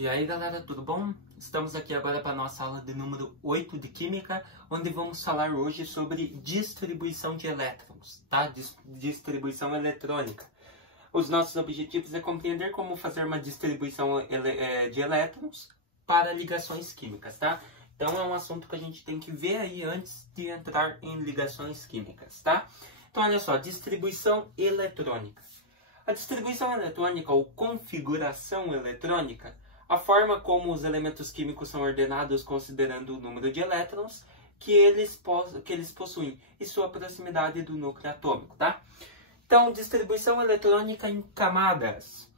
E aí galera, tudo bom? Estamos aqui agora para a nossa aula de número 8 de Química, onde vamos falar hoje sobre distribuição de elétrons, tá? Distribuição eletrônica. Os nossos objetivos é compreender como fazer uma distribuição de elétrons para ligações químicas, tá? Então é um assunto que a gente tem que ver aí antes de entrar em ligações químicas, tá? Então olha só, distribuição eletrônica. A distribuição eletrônica ou configuração eletrônica, a forma como os elementos químicos são ordenados considerando o número de elétrons que eles possuem e sua proximidade do núcleo atômico, tá? Então, distribuição eletrônica em camadas.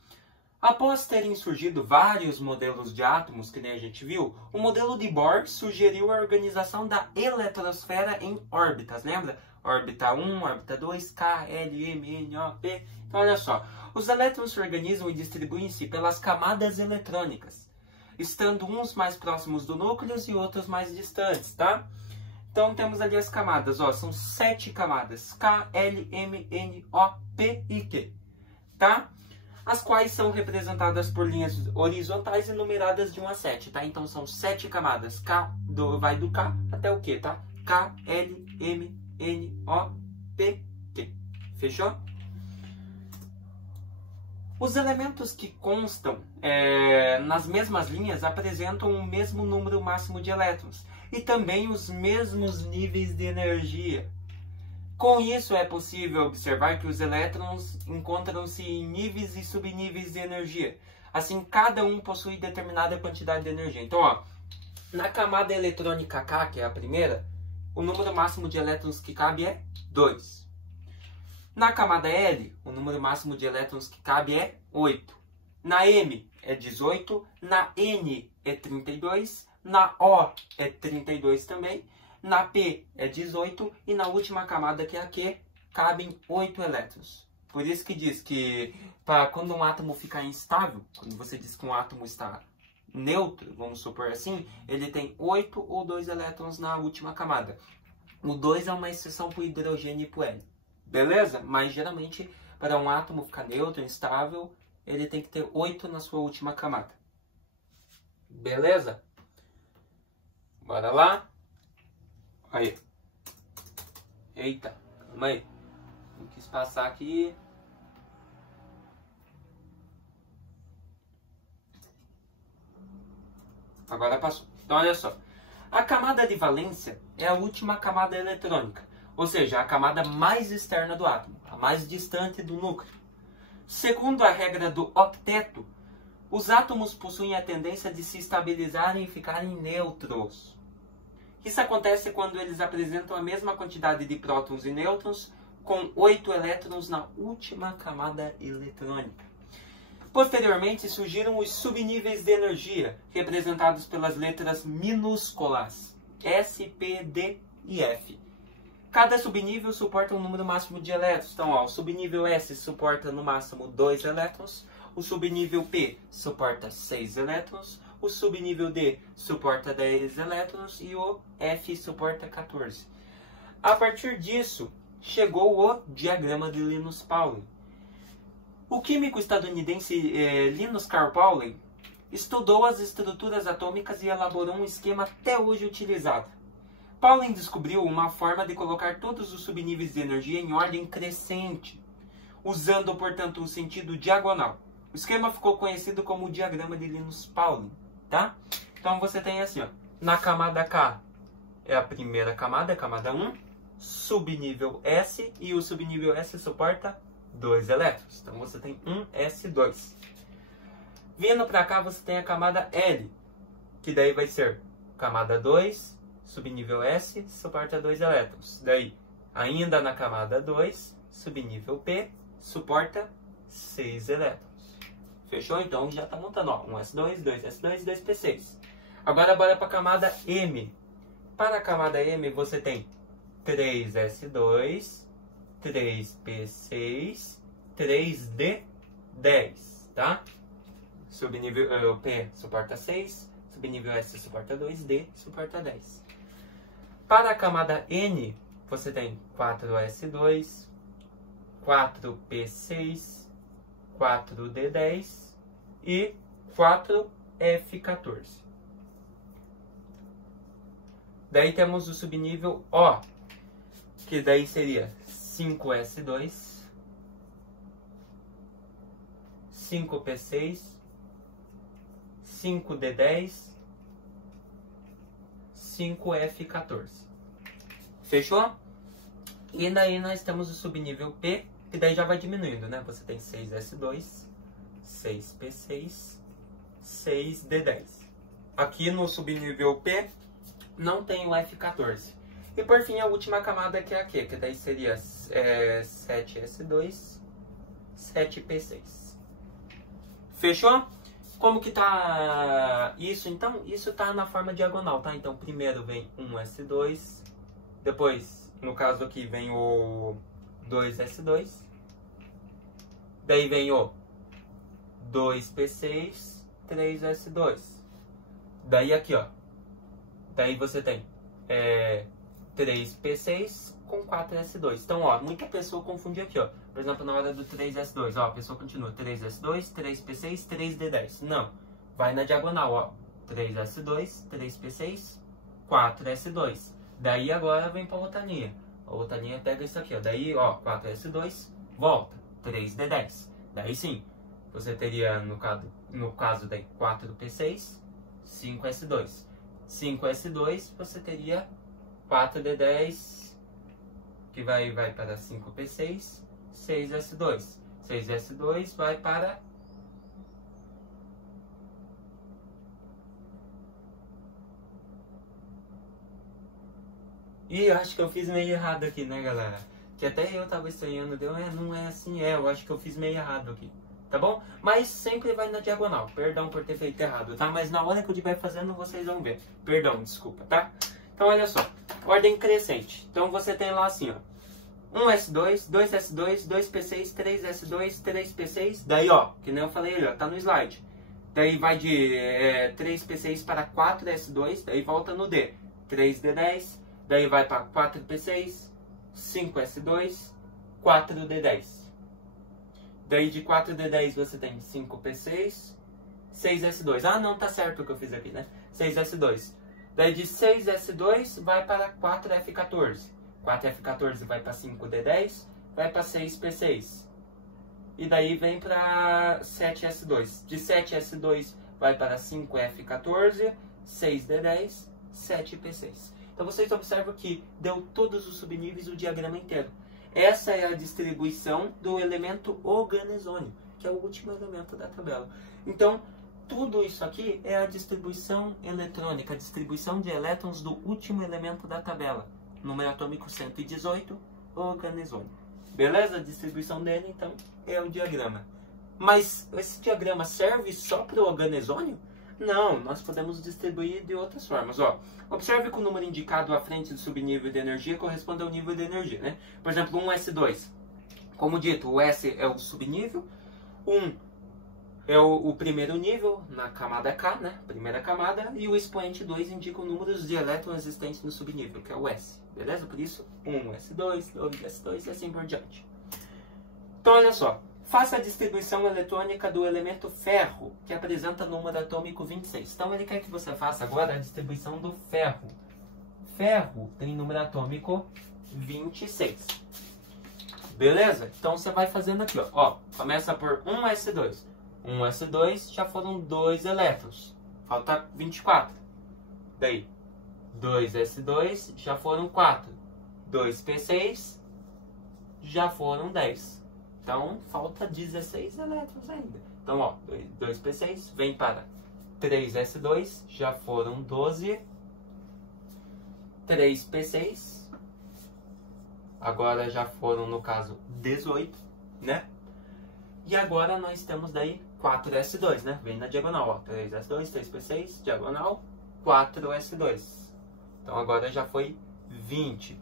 Após terem surgido vários modelos de átomos, que nem a gente viu, o modelo de Bohr sugeriu a organização da eletrosfera em órbitas, lembra? Órbita 1, órbita 2, K, L, M, N, O, P. Então, olha só. Os elétrons se organizam e distribuem-se pelas camadas eletrônicas, estando uns mais próximos do núcleo e outros mais distantes, tá? Então, temos ali as camadas, ó, são 7 camadas, K, L, M, N, O, P e Q, tá? As quais são representadas por linhas horizontais e numeradas de 1 a 7, tá? Então, são 7 camadas, vai do K até o Q, tá? K, L, M, N, O, P, Q. Fechou? Os elementos que constam nas mesmas linhas apresentam o mesmo número máximo de elétrons e também os mesmos níveis de energia. Com isso, é possível observar que os elétrons encontram-se em níveis e subníveis de energia. Assim, cada um possui determinada quantidade de energia. Então, ó, na camada eletrônica K, que é a primeira, o número máximo de elétrons que cabe é 2. Na camada L, o número máximo de elétrons que cabe é 8. Na M é 18, na N é 32, na O é 32 também, na P é 18 e na última camada, que é a Q, cabem 8 elétrons. Por isso que diz que quando um átomo ficar instável, quando você diz que um átomo está neutro, vamos supor assim, ele tem 8 ou 2 elétrons na última camada. O 2 é uma exceção para o hidrogênio e para o hélio. Beleza? Mas geralmente, para um átomo ficar neutro, instável, ele tem que ter 8 na sua última camada. Beleza? Bora lá? Aí. Eita, calma aí. Não quis passar aqui. Agora passou. Então, olha só. A camada de valência é a última camada eletrônica. Ou seja, a camada mais externa do átomo, a mais distante do núcleo. Segundo a regra do octeto, os átomos possuem a tendência de se estabilizarem e ficarem neutros. Isso acontece quando eles apresentam a mesma quantidade de prótons e nêutrons, com 8 elétrons na última camada eletrônica. Posteriormente, surgiram os subníveis de energia, representados pelas letras minúsculas S, P, D e F. Cada subnível suporta um número máximo de elétrons. Então, ó, o subnível S suporta no máximo 2 elétrons, o subnível P suporta 6 elétrons, o subnível D suporta 10 elétrons e o F suporta 14. A partir disso, chegou o diagrama de Linus Pauling. O químico estadunidense Linus Carl Pauling estudou as estruturas atômicas e elaborou um esquema até hoje utilizado. Pauling descobriu uma forma de colocar todos os subníveis de energia em ordem crescente, usando, portanto, o sentido diagonal. O esquema ficou conhecido como o diagrama de Linus Pauling, tá? Então você tem assim, ó, na camada K é a primeira camada, a camada 1, subnível S, e o subnível S suporta 2 elétrons. Então você tem 1s2. Vindo para cá você tem a camada L, que daí vai ser camada 2, subnível S, suporta 2 elétrons. Daí, ainda na camada 2, subnível P, suporta 6 elétrons. Fechou? Então já está montando, ó, 1s2, 2s2, 2p6. Agora bora para a camada M. Para a camada M você tem 3s2, 3p6, 3d10, tá? Subnível P suporta 6, subnível S suporta 2, D suporta 10. Para a camada N, você tem 4s2, 4p6, 4d10 e 4 F14. Daí temos o subnível O, que daí seria 5S2, 5P6, 5D10, 5F14. Fechou? E daí nós temos o subnível P, que daí já vai diminuindo, né? Você tem 6S2, 6P6, 6D10. Aqui no subnível P não tem o F14. E por fim a última camada, que é a Q, que daí seria 7S2, 7P6. Fechou? Como que tá isso? Então, isso tá na forma diagonal, tá? Então, primeiro vem 1S2, depois, no caso aqui, vem o 2S2, daí vem o 2P6, 3S2. Daí aqui, ó, daí você tem 3P6 com 4S2. Então, ó, muita pessoa confunde aqui, ó. Por exemplo, na hora do 3S2, ó, a pessoa continua 3S2, 3P6, 3D10. Não, vai na diagonal, ó. 3S2, 3P6, 4S2. Daí agora vem para outra linha. A outra linha pega isso aqui, ó. Daí, ó, 4S2, volta, 3D10. Daí sim, você teria, no caso daí, 4P6, 5S2. 5S2, você teria 4D10, que vai para 5P6, 6S2. 6S2 vai para... Ih, eu acho que eu fiz meio errado aqui, né, galera? Que até eu tava estranhando, não é assim, eu acho que eu fiz meio errado aqui. Tá bom? Mas sempre vai na diagonal. Perdão por ter feito errado, tá? Mas na hora que eu estiver fazendo, vocês vão ver. Perdão, desculpa, tá? Então, olha só. Ordem crescente. Então, você tem lá assim, ó. 1S2, 2S2, 2P6, 3S2, 3P6. Daí, ó, que nem eu falei ali, ó, tá no slide. Daí vai de 3P6 para 4S2, daí volta no D. 3D10, daí vai para 4P6, 5S2, 4D10. Daí de 4D10 você tem 5P6, 6S2. Ah, não, tá certo o que eu fiz aqui, né? 6S2. Daí de 6S2 vai para 4F14. 4F14 vai para 5D10, vai para 6P6. E daí vem para 7S2. De 7S2 vai para 5F14, 6D10, 7P6. Então vocês observam que deu todos os subníveis o diagrama inteiro. Essa é a distribuição do elemento organozônio, que é o último elemento da tabela. Então, tudo isso aqui é a distribuição eletrônica, a distribuição de elétrons do último elemento da tabela. Número atômico 118, organozônio. Beleza? A distribuição dele, então, é o diagrama. Mas esse diagrama serve só para o organozônio? Não, nós podemos distribuir de outras formas. Ó, observe que o número indicado à frente do subnível de energia corresponde ao nível de energia, né? Por exemplo, 1S2. Como dito, o S é o subnível, 1 é o primeiro nível na camada K, né? Primeira camada, e o expoente 2 indica o número de elétrons existentes no subnível, que é o S. Beleza? Por isso, 1S2, 2S2 e assim por diante. Então, olha só. Faça a distribuição eletrônica do elemento ferro, que apresenta número atômico 26. Então, ele quer que você faça agora a distribuição do ferro. Ferro tem número atômico 26. Beleza? Então, você vai fazendo aqui, ó. Começa por 1S2. 1S2 já foram 2 elétrons. Falta 24. Daí, 2S2 já foram 4. 2P6 já foram 10. Então, falta 16 elétrons ainda. Então, ó, 2P6 vem para 3S2, já foram 12. 3P6, agora já foram, no caso, 18, né? E agora nós temos daí 4S2, né? Vem na diagonal, ó. 3S2, 3P6, diagonal, 4S2. Então, agora já foi 20.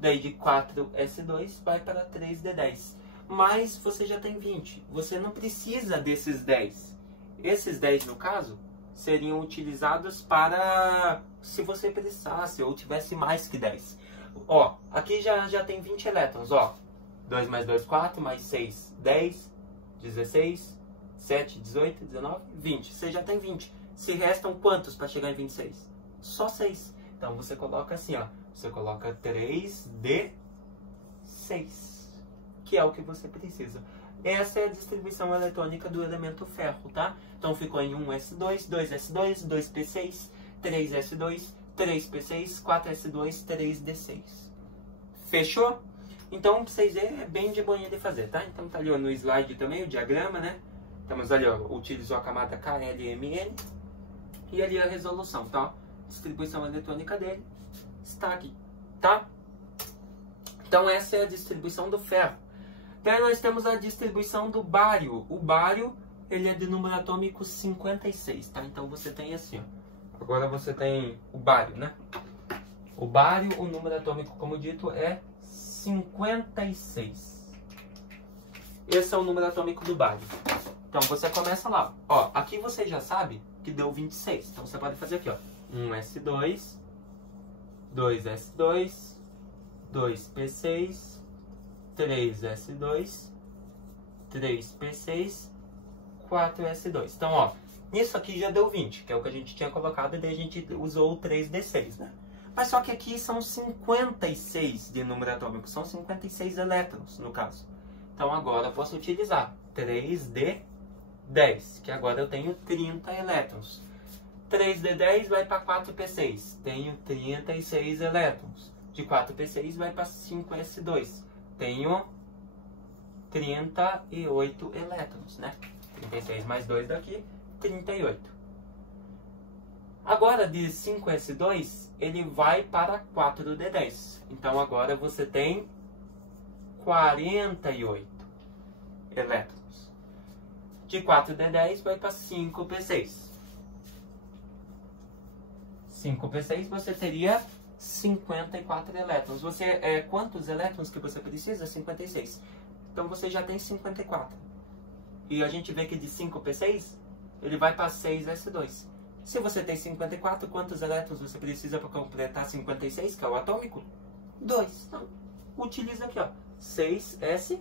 Daí, de 4S2, vai para 3D10. Mas você já tem 20. Você não precisa desses 10. Esses 10, no caso, seriam utilizados para se você precisasse ou tivesse mais que 10. Ó, aqui já tem 20 elétrons, ó. 2 mais 2, 4, mais 6, 10, 16, 7, 18, 19, 20. Você já tem 20. Se restam quantos para chegar em 26? Só 6. Então você coloca assim, ó. Você coloca 3D6, que é o que você precisa. Essa é a distribuição eletrônica do elemento ferro, tá? Então ficou em 1s2, 2s2, 2p6, 3s2, 3p6, 4s2, 3d6. Fechou? Então, pra vocês verem, é bem de boinha de fazer, tá? Então tá ali ó, no slide também o diagrama, né? Estamos ali, ó, utilizou a camada KLMN e ali a resolução, tá? Distribuição eletrônica dele está aqui, tá? Então essa é a distribuição do ferro. Daí nós temos a distribuição do bário. O bário, ele é de número atômico 56, tá? Então você tem assim, ó. Agora você tem o bário, né? O bário, o número atômico, como dito, é 56. Esse é o número atômico do bário. Então você começa lá. Ó, aqui você já sabe que deu 26. Então você pode fazer aqui, ó. 1s2, 2s2, 2p6, 3s2, 3p6, 4s2. Então, ó, nisso aqui já deu 20, que é o que a gente tinha colocado, e daí a gente usou o 3d6, né? Mas só que aqui são 56 de número atômico, são 56 elétrons, no caso. Então agora eu posso utilizar 3d10, que agora eu tenho 30 elétrons. 3d10 vai para 4p6, tenho 36 elétrons. De 4p6 vai para 5s2, tenho 38 elétrons, né? 36 mais 2 daqui, 38. Agora de 5s2, ele vai para 4d10. Então agora você tem 48 elétrons. De 4d10 vai para 5p6. 5p6 você teria 54 elétrons. Quantos elétrons que você precisa? 56. Então você já tem 54. E a gente vê que de 5p6 ele vai para 6s2. Se você tem 54, quantos elétrons você precisa para completar 56, que é o atômico? 2. Então, utiliza aqui, ó. 6s2.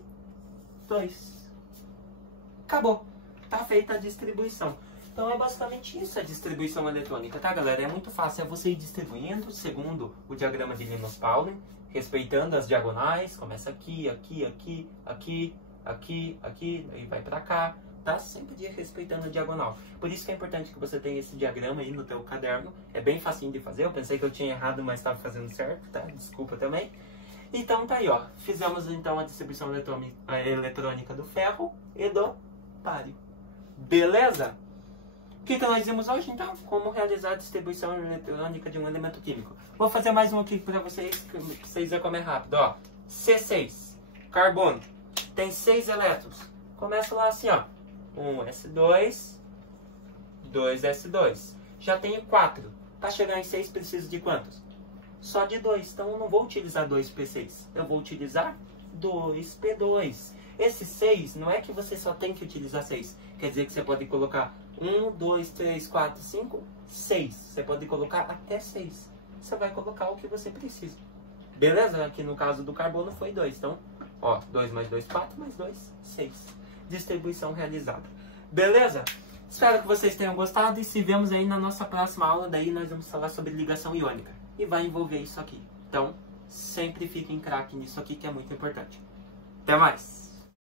Acabou. Tá feita a distribuição. Então é basicamente isso a distribuição eletrônica, tá, galera? É muito fácil, é você ir distribuindo segundo o diagrama de Linus-Pauling, respeitando as diagonais, começa aqui, aqui, aqui, aqui, aqui, aqui, aí vai pra cá, tá? Sempre respeitando a diagonal. Por isso que é importante que você tenha esse diagrama aí no teu caderno, é bem facinho de fazer, eu pensei que eu tinha errado, mas estava fazendo certo, tá? Desculpa também. Então tá aí, ó, fizemos então a distribuição eletrônica do ferro e do bário. Beleza? O que nós vimos hoje, então? Como realizar a distribuição eletrônica de um elemento químico. Vou fazer mais um aqui para vocês, que vocês vão comer rápido. Ó, C6, carbono, tem 6 elétrons. Começa lá assim, ó. 1s2, 2s2. Já tenho 4. Para chegar em 6, preciso de quantos? Só de 2. Então eu não vou utilizar 2p6. Eu vou utilizar 2p2. Esse 6, não é que você só tem que utilizar 6. Quer dizer que você pode colocar 1, 2, 3, 4, 5, 6. Você pode colocar até 6. Você vai colocar o que você precisa. Beleza? Aqui no caso do carbono foi 2. Então, ó, 2 mais 2, 4, mais 2, 6. Distribuição realizada. Beleza? Espero que vocês tenham gostado e se vemos aí na nossa próxima aula. Daí nós vamos falar sobre ligação iônica. E vai envolver isso aqui. Então, sempre fiquem craque nisso aqui que é muito importante. Até mais!